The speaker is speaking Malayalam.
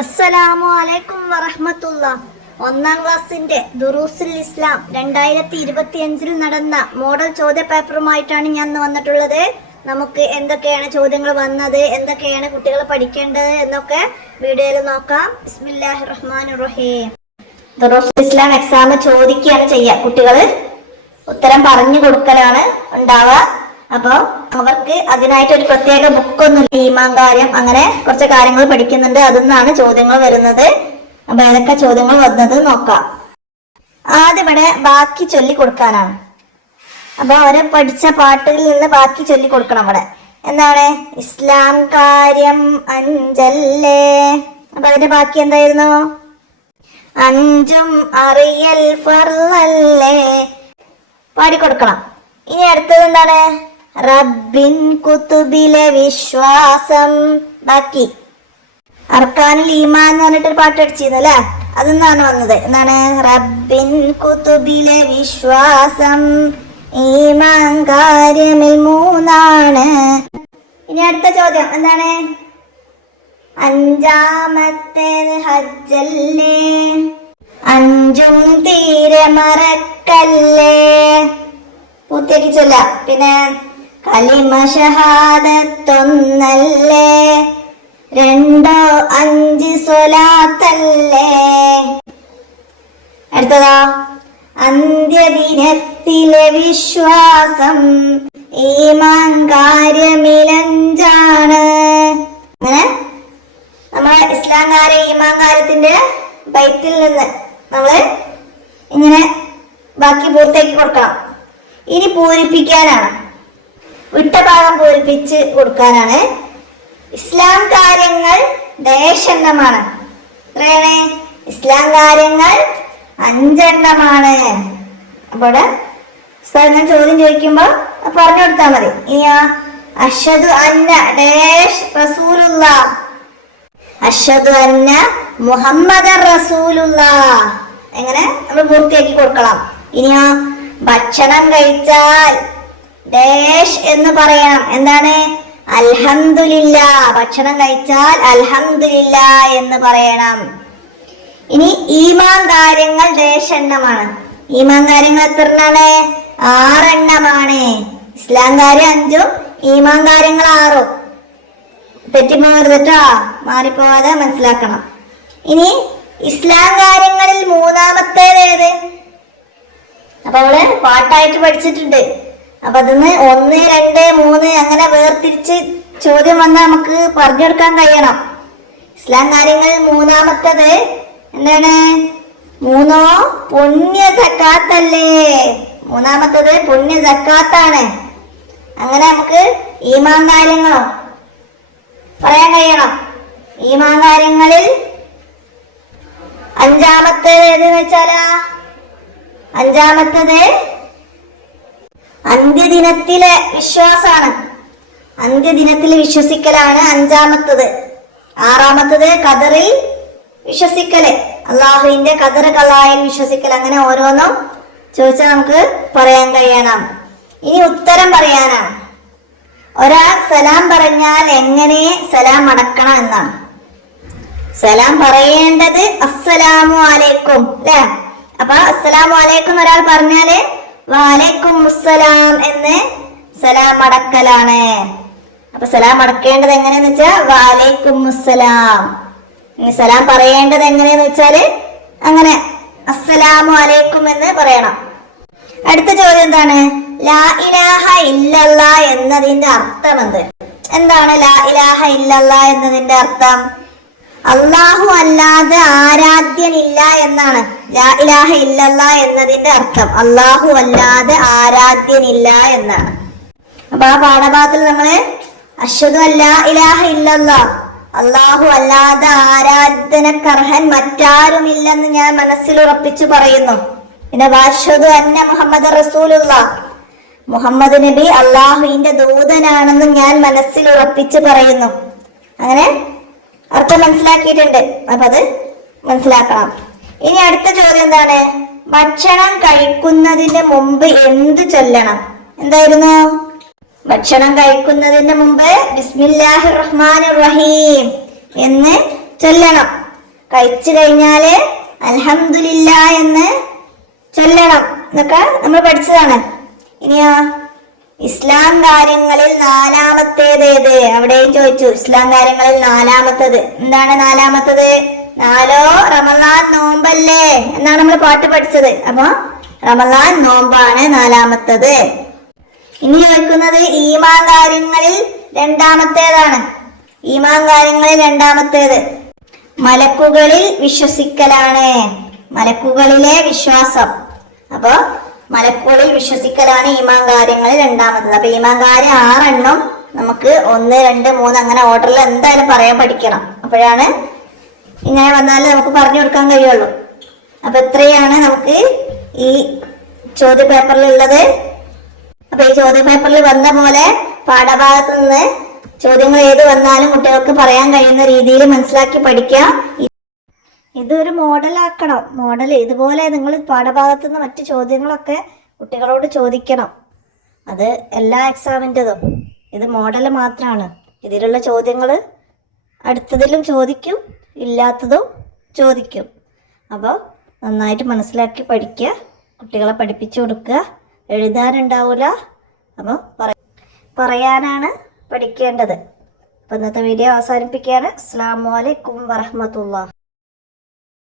അസ്സലാമു അലൈക്കും വറഹ്മത്തുള്ളാഹ്. ഒന്നാം ക്ലാസ്സിന്റെ ദുറൂസുൽ ഇസ്ലാം 2025 നടന്ന മോഡൽ ചോദ്യ പേപ്പറുമായിട്ടാണ് ഞാൻ വന്നിട്ടുള്ളത്. നമുക്ക് എന്തൊക്കെയാണ് ചോദ്യങ്ങൾ വന്നത്, എന്തൊക്കെയാണ് കുട്ടികൾ പഠിക്കേണ്ടത് എന്നൊക്കെ വീഡിയോയിൽ നോക്കാം. ബിസ്മില്ലാഹിർ റഹ്മാനിർ റഹീം. ദുറൂസുൽ ഇസ്ലാം എക്സാം ചോദിക്കുകയാണ് ചെയ്യുക, കുട്ടികൾ ഉത്തരം പറഞ്ഞു കൊടുക്കലാണ് ഉണ്ടാവുക. അപ്പോൾ അവർക്ക് അതിനായിട്ട് ഒരു പ്രത്യേക ബുക്കൊന്നുമില്ല. ഈമാൻ കാര്യം അങ്ങനെ കുറച്ച് കാര്യങ്ങൾ പഠിക്കുന്നുണ്ട്, അതിൽ നിന്നാണ് ചോദ്യങ്ങൾ വരുന്നത്. അപ്പൊ ഏതൊക്കെ ചോദ്യങ്ങൾ വന്നത് നോക്കാം. ആദ്യം ഇവിടെ ബാക്കി ചൊല്ലി കൊടുക്കാനാണ്. അപ്പൊ അവരെ പഠിച്ച പാട്ടിൽ നിന്ന് ബാക്കി ചൊല്ലി കൊടുക്കണം. ഇവിടെ എന്താണ്? ഇസ്ലാം കാര്യം അഞ്ചല്ലേ. അപ്പൊ അതിന്റെ ബാക്കി എന്തായിരുന്നു? അഞ്ചും അറിയൽ ഫർളല്ലേ. പാടിക്കൊടുക്കണം. ഇനി അടുത്തത് എന്താണ്? റബ്ബിൻ കുതുബിലെ വിശ്വാസം. ബാക്കി അർക്കാനുൽ ഈമാൻ എന്ന് പറഞ്ഞിട്ടൊരു പാട്ട് അടിച്ചിരുന്നു അല്ലെ, അതെന്നാണ് വന്നത്. എന്താണ്? റബ്ബിൻ കുതുബിലെ വിശ്വാസം, ഈമാൻ കാര്യമിൽ മൂന്നാണ്. ഇനി അടുത്ത ചോദ്യം എന്താണ്? അഞ്ചാമത്തേത് ഹജ്ജല്ലേ. അഞ്ചും തീരെ മറക്കല്ലേ. പൂർത്തിയാക്കി ചൊല്ല. പിന്നെ കലിമ ഷഹാദത്തൊന്നല്ലേ, രണ്ടോ അഞ്ച് സ്വലാത്തല്ലേ. അടുത്തതോ? അന്ത്യദിനത്തിലെ വിശ്വാസം, ഈമാൻ കാര്യമിലഞ്ചാണ്. അങ്ങനെ നമ്മളെ ഇസ്ലാം കാര്യം ഈമാൻ കാര്യത്തിന്റെ ബൈത്തിൽ നിന്ന് നമ്മള് ഇങ്ങനെ ബാക്കി പൂർത്തിയാക്കി കൊടുക്കണം. ഇനി പൂരിപ്പിക്കാനാണ്, വിട്ട ഭാഗം പൂരിപ്പിച്ച് കൊടുക്കാനാണ്. ഇസ്ലാം കാര്യങ്ങൾ ദേശെണ്ണമാണ്. എത്രയാണ്? ഇസ്ലാം കാര്യങ്ങൾ 5 എണ്ണമാണ്. അപ്പോൾ ഞാൻ ചോദ്യം ചോദിക്കുമ്പോ പറഞ്ഞു കൊടുത്താൽ മതി. ഇനിയാ അഷ്ഹദു അന്ന ഡാഷ് റസൂലുള്ളാഹ്, അഷ്ഹദു അന്ന മുഹമ്മദർ റസൂലുള്ളാഹ്. എങ്ങനെ നമ്മൾ പൂർത്തിയാക്കി കൊടുക്കണം. ഇനിയാ ഭക്ഷണം കഴിച്ചാൽ ഡാഷ് എന്ന് പറയണം. എന്താണ്? അൽഹംദുലില്ലാ. ഭക്ഷണം കഴിച്ചാൽ അൽഹംദുലില്ലാ എന്ന് പറയണം. ഇനി ഈമാൻ കാര്യങ്ങൾ ഡാഷ് എണ്ണമാണ്. ഈമാൻ കാര്യങ്ങൾ എത്ര എണ്ണമാണ്? 6 എണ്ണമാണ്. ഇസ്ലാം കാര്യം 5ഉം ഈമാൻ കാര്യങ്ങൾ 6ഉം. തെറ്റിപ്പോകരുത് കേട്ടോ, മാറിപ്പോവാതെ മനസ്സിലാക്കണം. ഇനി ഇസ്ലാം കാര്യങ്ങളിൽ മൂന്നാമത്തേത് ഏത്? അപ്പൊ അവള് പാട്ടായിട്ട് പഠിച്ചിട്ടുണ്ട്. അപ്പൊ അതിന്ന് 1, 2, 3 അങ്ങനെ വേർതിരിച്ച് ചോദ്യം വന്നാൽ നമുക്ക് പറഞ്ഞെടുക്കാൻ കഴിയണം. ഇസ്ലാം കാര്യങ്ങളിൽ മൂന്നാമത്തത് എന്താണ്? 3 പുണ്യ സക്കാത്തല്ലേ. മൂന്നാമത്തത് പുണ്യ സക്കാത്താണ്. അങ്ങനെ നമുക്ക് ഈമാൻ കാര്യങ്ങളോ പറയാൻ കഴിയണം. ഈമാൻ കാര്യങ്ങളിൽ 5-മത്തേത് ഏതെന്ന് വെച്ചാലാ? 5-മത്തത് അന്ത്യദിനത്തിലെ വിശ്വാസാണ്. അന്ത്യദിനത്തിൽ വിശ്വസിക്കലാണ് 5-മത്തത്. 6-മത്തത് ഖദറിൽ വിശ്വസിക്കല്, അള്ളാഹുവിന്റെ ഖദർ ഖലായിൽ വിശ്വസിക്കൽ. അങ്ങനെ ഓരോന്നും ചോദിച്ചാൽ നമുക്ക് പറയാൻ കഴിയണം. ഇനി ഉത്തരം പറയാനാണ്. ഒരാൾ സലാം പറഞ്ഞാൽ എങ്ങനെ സലാം അടക്കണം എന്നാണ്. സലാം പറയേണ്ടത് അസ്സലാമു അലൈക്കും അല്ലെ. അപ്പൊ അസ്സലാമു അലൈക്കും ഒരാൾ പറഞ്ഞാല് വഅലൈക്കും അസ്സലാം എന്ന് സലാം അടക്കലാണ്. അപ്പൊ സലാം അടക്കേണ്ടത് എങ്ങനെയാന്ന് വെച്ചാൽ വഅലൈക്കും അസ്സലാം. സലാം പറയേണ്ടത് എങ്ങനെയാന്ന് വെച്ചാല് അങ്ങനെ അസ്സലാമു അലൈക്കും എന്ന് പറയണം. അടുത്ത ചോദ്യം എന്താണ്? ലാ ഇലാഹ ഇല്ലല്ലാ എന്നതിന്റെ അർത്ഥം എന്ത്? എന്താണ് ലാ ഇലാഹ ഇല്ലല്ലാ എന്നതിന്റെ അർത്ഥം? അല്ലാഹു അല്ലാതെ ആരാധ്യനില്ല എന്നാണ് ലാ ഇലാഹ ഇല്ലല്ലാ എന്നതിന്റെ അർത്ഥം. അല്ലാഹു അല്ലാതെ ആരാധ്യനില്ല എന്നാണ്. അപ്പൊ ആ പാഠഭാഗത്തിൽ നമ്മള് അഷ്ഹദു അല്ലാ ഇലാഹ ഇല്ലല്ലാ, അല്ലാഹു അല്ലാതെ ആരാധനക്കർഹൻ മറ്റാരുമില്ലെന്ന് ഞാൻ മനസ്സിൽ ഉറപ്പിച്ചു പറയുന്നു. പിന്നെ വഅഷ്ഹദു അന്ന മുഹമ്മദ് റസൂലുള്ളാഹ്, മുഹമ്മദ് നബി അള്ളാഹുവിന്റെ ദൂതനാണെന്ന് ഞാൻ മനസ്സിൽ ഉറപ്പിച്ച് പറയുന്നു. അങ്ങനെ അർത്ഥം മനസ്സിലാക്കിയിട്ടുണ്ട്. അപ്പൊ അത് മനസ്സിലാക്കണം. ഇനി അടുത്ത ചോദ്യം എന്താണ്? ഭക്ഷണം കഴിക്കുന്നതിന് മുമ്പ് എന്ത് ചൊല്ലണം? എന്തായിരുന്നു? ഭക്ഷണം കഴിക്കുന്നതിന് മുമ്പ് ബിസ്മില്ലാഹിർ റഹ്മാനിർ റഹീം എന്ന് ചൊല്ലണം. കഴിച്ചു കഴിഞ്ഞാല് അൽഹംദുലില്ല എന്ന് ചൊല്ലണം എന്നൊക്കെ നമ്മൾ പഠിച്ചതാണ്. ഇനിയോ ഇസ്ലാം കാര്യങ്ങളിൽ നാലാമത്തേത് ഏത്? അവിടെയും ചോദിച്ചു. ഇസ്ലാം കാര്യങ്ങളിൽ നാലാമത്തത് എന്താണ്? നാലാമത്തത് 4 റമളാൻ നോമ്പല്ലേ എന്നാണ് നമ്മൾ പാട്ട് പഠിച്ചത്. അപ്പൊ റമളാൻ നോമ്പാണ് നാലാമത്തത്. ഇനി ചോദിക്കുന്നത് ഈമാൻ കാര്യങ്ങളിൽ രണ്ടാമത്തേതാണ്. ഈമാൻ കാര്യങ്ങളിൽ രണ്ടാമത്തേത് മലക്കുകളിൽ വിശ്വസിക്കലാണ്. മലക്കുകളിലെ വിശ്വാസം. അപ്പൊ മലക്കുകളിൽ വിശ്വസിക്കലാണ് ഈമാൻ കാര്യങ്ങളിൽ രണ്ടാമത്തത്. അപ്പൊ ഈമാൻ കാര്യം 6 എണ്ണം നമുക്ക് 1, 2, 3 അങ്ങനെ ഓർഡറിൽ എന്തായാലും പറയാൻ പഠിക്കണം. അപ്പോഴാണ് ഇങ്ങനെ വന്നാലേ നമുക്ക് പറഞ്ഞു കൊടുക്കാൻ കഴിയുള്ളൂ. അപ്പൊ ഇത്രയാണ് നമുക്ക് ഈ ചോദ്യ പേപ്പറിൽ ഉള്ളത്. അപ്പൊ ഈ ചോദ്യ പേപ്പറിൽ വന്ന പോലെ പാഠഭാഗത്ത് നിന്ന് ചോദ്യങ്ങൾ ഏത് വന്നാലും കുട്ടികൾക്ക് പറയാൻ കഴിയുന്ന രീതിയിൽ മനസ്സിലാക്കി പഠിക്കുക. ഇതൊരു മോഡലാക്കണം. മോഡൽ ഇതുപോലെ നിങ്ങൾ പാഠഭാഗത്തു നിന്ന് മറ്റു ചോദ്യങ്ങളൊക്കെ കുട്ടികളോട് ചോദിക്കണം. അത് എല്ലാ എക്സാമിൻ്റെതും ഇത് മോഡൽ മാത്രമാണ്. ഇതിലുള്ള ചോദ്യങ്ങൾ അടുത്തതിലും ചോദിക്കും, ഇല്ലാത്തതും ചോദിക്കും. അപ്പോൾ നന്നായിട്ട് മനസ്സിലാക്കി പഠിക്കുക, കുട്ടികളെ പഠിപ്പിച്ചു കൊടുക്കുക. എഴുതാനുണ്ടാവില്ല, അപ്പോൾ പറയാനാണ് പഠിക്കേണ്ടത്. അപ്പോൾ ഇന്നത്തെ വീഡിയോ അവസാനിപ്പിക്കുകയാണ്. അസ്സലാമു അലൈക്കും വറഹ്മത്തുള്ളാഹി.